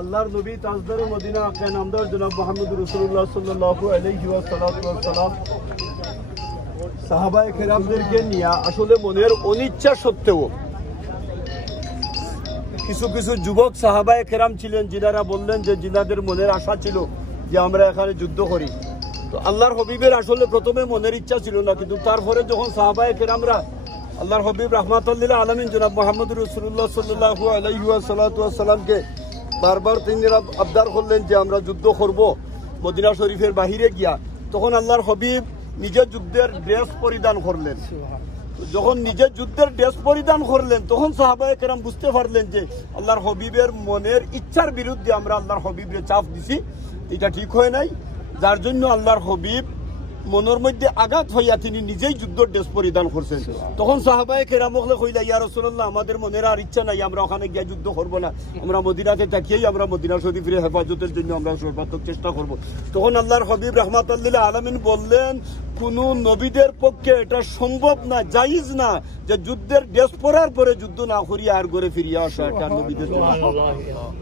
আল্লাহর নবী তাজদারে মদিনা আকা নামদার জনাব মুহাম্মদ রাসূলুল্লাহ সাল্লাল্লাহু আলাইহি ওয়াসাল্লাম সাহাবায়ে কেরামদেরকে নিয়ে আসলে মনের অনিচ্ছা সত্ত্বেও কিছু কিছু যুবক সাহাবায়ে কেরাম ছিলেন যিনারা বললেন যে যিনাদের মনের আশা ছিল যে আমরা এখানে যুদ্ধ করি। তো আল্লাহর হবিবের আসলে প্রথমে মনের ইচ্ছা ছিল না, কিন্তু তারপরে যখন সাহাবায়ে কেরামরা আল্লাহর হবিব রাহমাতুল লিল আলামিন জনাব মুহাম্মদ রাসূলুল্লাহ সাল্লাল্লাহু আলাইহি ওয়াসাল্লামকে বারবার তিনিরা আবদার করলেন যে আমরা যুদ্ধ করব মদিনা শরীফের বাহিরে গিয়া, তখন আল্লাহর হবিব নিজের যুদ্ধের ড্রেস পরিধান করলেন। যখন নিজের যুদ্ধের ড্রেস পরিধান করলেন তখন সাহাবায়ে কেরাম বুঝতে পারলেন যে আল্লাহর হবিবের মনের ইচ্ছার বিরুদ্ধে আমরা আল্লাহর হবিবের চাপ দিছি, এটা ঠিক হয় নাই। যার জন্য আল্লাহর হবিব মনের মধ্যে আঘাত হইয়া তিনি নিজেই যুদ্ধের ড্রেস পরিধান করছেন। তখন সাহাবায়ে কেরাম কইলা, ইয়া রাসূলুল্লাহ, আমাদের মনের আর ইচ্ছা নাই, আমরা ওখানে গিয়ে যুদ্ধ করব না, আমরা মদিনাতে থাকিয়েই আমরা মদিনা শরীফের হেফাজতের জন্য আমরা সর্বাত্মক চেষ্টা করব। তখন আল্লাহর হবিব রাহমাতুল লিল আলামিন বললেন, কোন নবীদের পক্ষে এটা সম্ভব না, জায়েজ না যে যুদ্ধের ড্রেস পরার পরে যুদ্ধ না করিয়া আর ঘরে ফিরিয়া আসা, এটা নবীদের।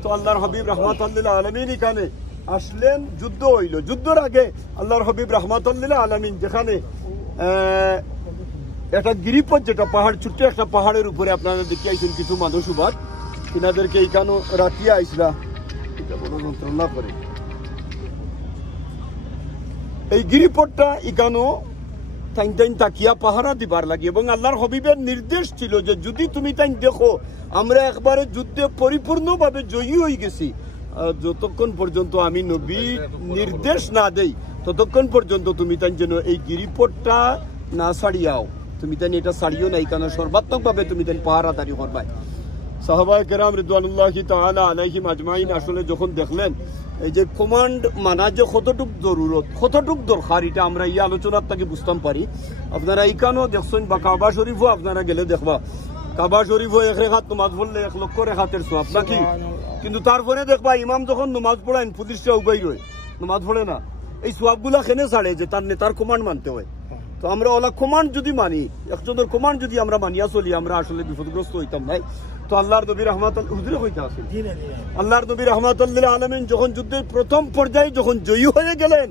তো আল্লাহর হবিব রাহমাতুল লিল আলামিন এখানে আসলেন, যুদ্ধ হইল। যুদ্ধের আগে আল্লাহর হবিব রাহমাতুল লিল আলামিন যেখানে একটা গিরিপথ, যেটা পাহাড়, ছোট্ট একটা পাহাড়ের উপরে আপনারা দেখে আইছেন কিছু মানুষ উবার, তিনাদেরকে এইখানে রাখিয়া আইসলা, এটা বড় যন্ত্রণা করে। এই গিরিপথটা এখানেও টাইম টাইম তাকিয়া পাহারা দিবার লাগে, এবং আল্লাহর হবিবের নির্দেশ ছিল যে যদি তুমি টাইম দেখো আমরা একবারে যুদ্ধে পরিপূর্ণভাবে জয়ী হয়ে গেছি, যতক্ষণ পর্যন্ত আমি নবী নির্দেশ না দেই ততক্ষণ পর্যন্ত তুমি তাই যেন এই গিরিপথটা না ছাড়িয়াও, তুমি তাই এটা ছাড়িও না, কারণ সর্বাত্মক ভাবে তুমি তাই পাহারাদারি করবাই। সাহাবায়ে কেরাম রিদওয়ানুল্লাহি তাআলা আলাইহিম আজমাইন আসলে যখন দেখলেন এই যে কমান্ড মানা যে কতটুক জরুরত, কতটুক দরকার, এটা আমরা এই আলোচনার থেকে বুঝতাম পারি। আপনারা এইখানেও দেখছেন, বা কাবা শরীফও আপনারা গেলে দেখবা, কাবা শরীফও এক রেখাত নামাজ পড়লে 1 লক্ষ রেখাতের সওয়াব নাকি, কিন্তু তারপরে দেখবা ইমাম যখন নামাজ পড়ায় পুলিশরা উবাই রয়, নামাজ পড়ে না। এই সওয়াবগুলা কেনে ছাড়ে যে তার নেতার কমান্ড মানতে হয়। তো আমরা ওলা কমান্ড যদি মানি, একজনের কমান্ড যদি আমরা মানিয়া চলি, আমরা আসলে বিপদগ্রস্ত হইতাম নাই। তো আল্লাহর নবী রাহমাতুল হুজুরে হইতে আছে, আল্লাহর নবী রাহমাতুল লিল আলামিন যখন যুদ্ধের প্রথম পর্যায়ে যখন জয়ী হয়ে গেলেন,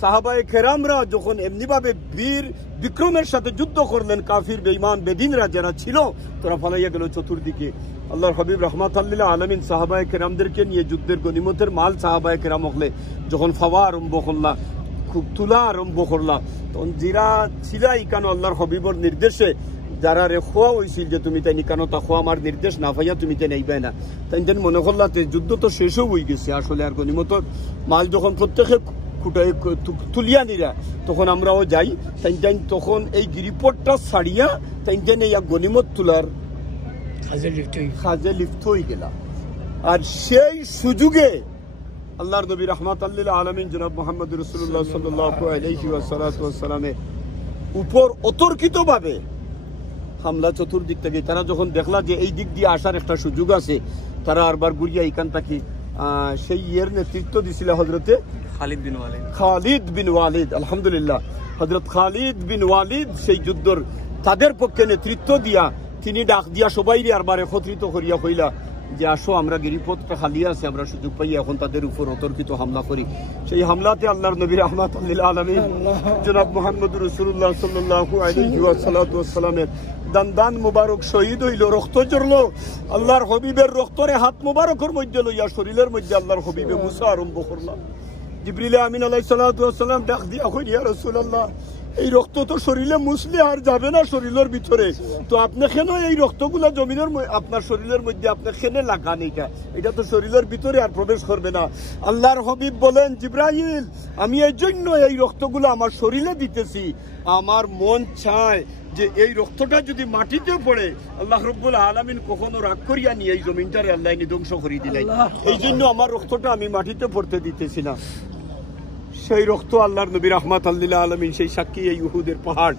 সাহাবায়ে কেরামরা যখন এমনি ভাবে বীর বিক্রমের সাথে যুদ্ধ করলেন, কাফির বেঈমান বেদিনরা যারা ছিল তারা পালাইয়া গেল চতুর্দিকে। আল্লাহর হাবিব রাহমাতুল লিল আলামিন সাহাবায়ে কেরামদেরকে নিয়ে যুদ্ধের গনিমতের মাল সাহাবায়ে কেরাম হলে যখন ফাওয়া আরম্ভ করলা, খুব তুলা আরম্ভ করলা, তখন জিরা ছিলা ইকানো আল্লাহর হাবিবর নির্দেশে যারা রে খোয়া হয়েছিল যে তুমি তাই নিকানো তা খোয়া আমার নির্দেশ না পাইয়া তুমি তাই নেইবে না, তাই মনে করলাতে যুদ্ধ তো শেষও হয়ে গেছে আসলে, আর গনিমতের মাল যখন প্রত্যেকে খুঁটাই তুলিয়া নিরা তখন আমরাও যাই, তাই তখন এই গিরিপথটা ছাড়িয়া তাই এই গনিমত তোলার কাজে লিপ্ত হয়ে গেলা। আর সেই সুযোগে আল্লাহর নবী রাহমাতুল লিল আলামিন জনাব মুহাম্মদ রাসূলুল্লাহ সাল্লাল্লাহু আলাইহি ওয়াসাল্লামের উপর অতর্কিতভাবে হামলা চতুর্দিক থেকে। তারা যখন দেখলা যে এই দিক দিয়ে আসার একটা সুযোগ আছে, তারা আরবার ঘুরিয়া এখান থেকে সেই ইয়ের নেতৃত্ব দিছিল হযরতে খালিদ বিন ওয়ালিদ। আলহামদুলিল্লাহ, হযরত খালিদ বিন ওয়ালিদ সেই যুদ্ধের তাদের পক্ষে নেতৃত্ব দিয়া তিনি ডাক দিয়া সবাইরে আরবার একত্রিত করিয়া কইলা যে আসো আমরা গিরিপথটা খালি আছে, আমরা সুযোগ পাই এখন তাদের উপর অতর্কিত হামলা করি। সেই হামলাতে আল্লাহর নবী রাহমাতুল লিল আলামিন জনাব মুহাম্মদ রাসূলুল্লাহ সাল্লাল্লাহু আলাইহি ওয়াসাল্লামের দান মুবারক শহীদ হইল, রক্ত ঝরলো। আল্লাহর হবিবের রক্তরে হাত মুবারকের মধ্যে লইয়া শরীরের মধ্যে আল্লাহর হবিবে মুসা আরম্ভ করলাম। জিবরিল আমিন আলাইহিস সালাতু ওয়াস সালাম ডাক দিয়া কই, ইয়া রাসূলুল্লাহ, এই রক্ত তো শরীরে মুছলে আর যাবে না শরীরের ভিতরে, তো আপনি কেন এই রক্তগুলা জমিনের আপনার শরীরের মধ্যে আপনি কেন লাগান, এটা তো শরীরের ভিতরে আর প্রবেশ করবে না। আল্লাহর হাবিব বলেন, জিবরাইল, আমি এই জন্য এই রক্তগুলো আমার শরীরে দিতেছি, আমার মন চায় যে এই রক্তটা যদি মাটিতে পড়ে আল্লাহ রাব্বুল আলামিন কখনো রাগ করিয়া নিয়ে এই জমিনটারে আল্লাহ ধ্বংস করে দিলেন, এই জন্য আমার রক্তটা আমি মাটিতে পড়তে দিতেছি না। সেই রক্ত আল্লাহর নবী রাহমাতুল লিল আলামিন সেই সাক্ষী, এই উহুদের পাহাড়,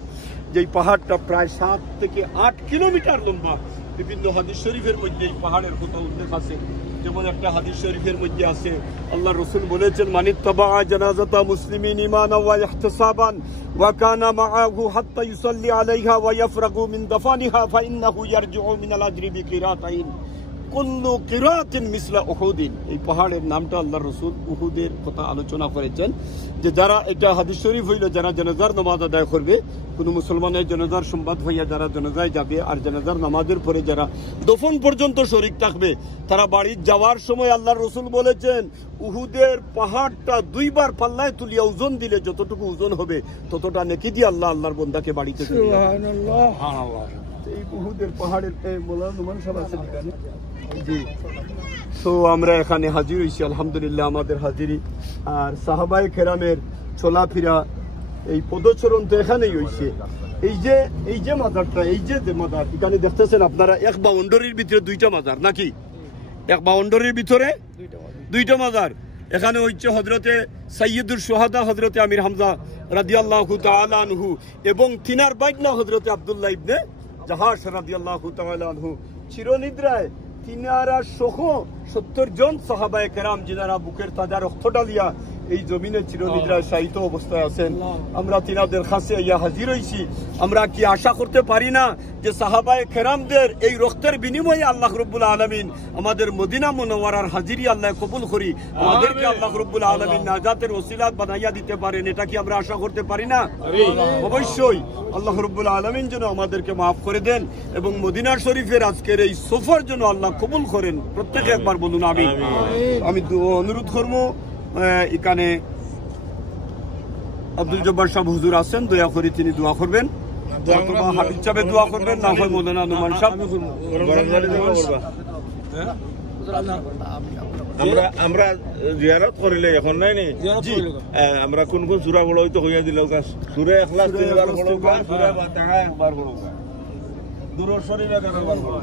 যেই পাহাড়টা প্রায় 7 থেকে 8 কিলোমিটার লম্বা। বিভিন্ন হাদিস শরীফের মধ্যে এই পাহাড়ের কথা উল্লেখ আছে। যেমন একটা হাদিস শরীফের মধ্যে আছে, আল্লাহ রাসূল বলেছেন, মানিত্তাবা জানাজাতা মুসলিমিন ঈমানান ওয়া ইহতিসাবান ওয়া কানা মাআহু হাত্তা ইউসাল্লি আলাইহা ওয়া ইয়াফরাগু মিন দাফানিহা ফাইন্নাহু ইয়ারজিউ মিনাল আজরি বিকিরাতাইন। কুল্লু কিরাতিন মিসলা উহুদিন। এই পাহাড়ের নামটা আল্লাহর রাসূল উহুদের কথা আলোচনা করেছেন, যে যারা এটা হাদিস শরীফ হইল, যারা জানাজার নামাজ আদায় করবে, কোনো মুসলমানের জানাজার সংবাদ হইয়া যারা জানাজায় যাবে আর জানাজার নামাজের পরে যারা দফন পর্যন্ত শরীক থাকবে, তারা বাড়ি যাওয়ার সময় আল্লাহর রাসূল বলেছেন উহুদের পাহাড়টা 2 বার পাল্লায় তুলিয়া ওজন দিলে যতটুকু ওজন হবে ততটা নেকি দিয়ে আল্লাহর বান্দাকে বাড়িতে সুবহানাল্লাহ। এই উহুদের পাহাড়ের মোলানুমান সব আছে এখানে। জি, তো আমরা এখানে হাজির হইছি, আলহামদুলিল্লাহ আমাদের হাজিরি। আর সাহাবায়ে কেরামের চলাফেরা, এই পদচরণ তো এখানেই হইছে। এই যে মাজারটা, এই যে মাজার এখানে দেখতেছেন আপনারা, এক বাউন্ডারির ভিতরে 2টা মাজার, নাকি এক বাউন্ডারির ভিতরে 2টা মাজার। এখানে হচ্ছে হযরতে সাইয়্যিদুল শুহাদা হযরতে আমির হামজা রাদিয়াল্লাহু তাআলা আনহু এবং তিনার বাইকনা হযরতে আব্দুল্লাহ ইবনে জাহাশ রাদিয়াল্লাহু তাআলা আনহু চিরনিদ্রায় তিনারা সহ 70 জন সাহাবায়ে কেরাম যিনারা বুকের তাজা রক্ত ঢালিয়া এই জমিনে চিরনিদ্রায় শায়িত অবস্থায় আছেন, আমরা তিনাদের কাছে ইয়া হাজির হইছি। আমরা কি আশা করতে পারি না যে সাহাবায়ে কেরামদের এই রক্তের বিনিময়ে আল্লাহ রাব্বুল আলামিন আমাদের মদিনা মুনাওয়ারার হাজিরি আল্লাহ কবুল করি, আমাদেরকে আল্লাহ রাব্বুল আলামিন নাজাতের ওসিলা বানাইয়া দিতে পারেন, এটা কি আমরা আশা করতে পারি না? অবশ্যই আল্লাহ রাব্বুল আলামিন যেন আমাদেরকে মাফ করে দেন এবং মদিনা শরীফের আজকের এই সফর যেন আল্লাহ কবুল করেন। প্রত্যেকে একবার বলুন আমিন। আমি অনুরোধ করবো, এখানে আব্দুল জব্বার সাহেব হুজুর আছেন, দয়া করে তিনি দোয়া করবেন, অথবা হাবিব সাহেব দোয়া করবেন, না হয় মৌলানা নুমান সাহেব। আমরা জিয়ারত করিলে এখন নাই নি, আমরা কোন কোন সূরা বড় হইতো হইয়া দিল, সূরা ইখলাস 3বার বড়, সূরা ফাতিহা 1বার বড়, দুরূদ শরীফ 1বার বড়।